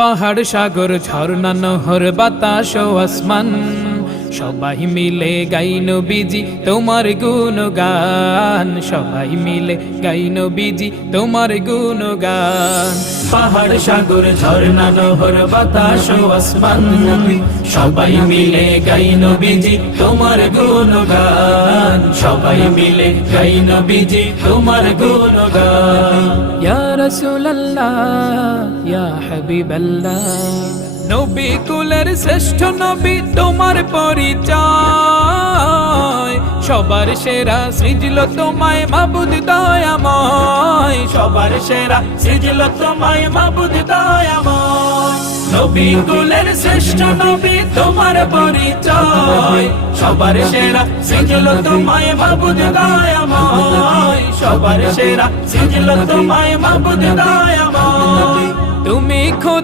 পাহাড় সাগর ঝর্ণা নহর বাতাস ও আসমান সবাই মিলে গাই নবীজি তোমার গুণগান, সবাই মিলে গাই নবীজি তোমার গুণগান। পাহাড় সাগর ঝর্ণা নহর বাতাস ও আসমান সবাই মিলে গাই নবীজি তোমার গুণগান, সবাই মিলে গাই নবীজি তোমার গুণগান। ইয়া রাসূলুল্লাহ ইয়া হাবিবাল্লাহ, নবী কুলের শ্রেষ্ঠ নবী তোমার পরিচয়, সবার সেরা সৃজল তোমায় মাবুদ দয়াময়, সবার সেরা সৃজল তোমায় মাবুদ দয়াময়। নবী কুলের শ্রেষ্ঠ নবী তোমার পরিচয়, সবার সেরা সৃজল তোমায় মাবুদ দয়াময়, সবার সেরা সৃজল তোমায় মাবুদ দয়াময়। তুমি খোদা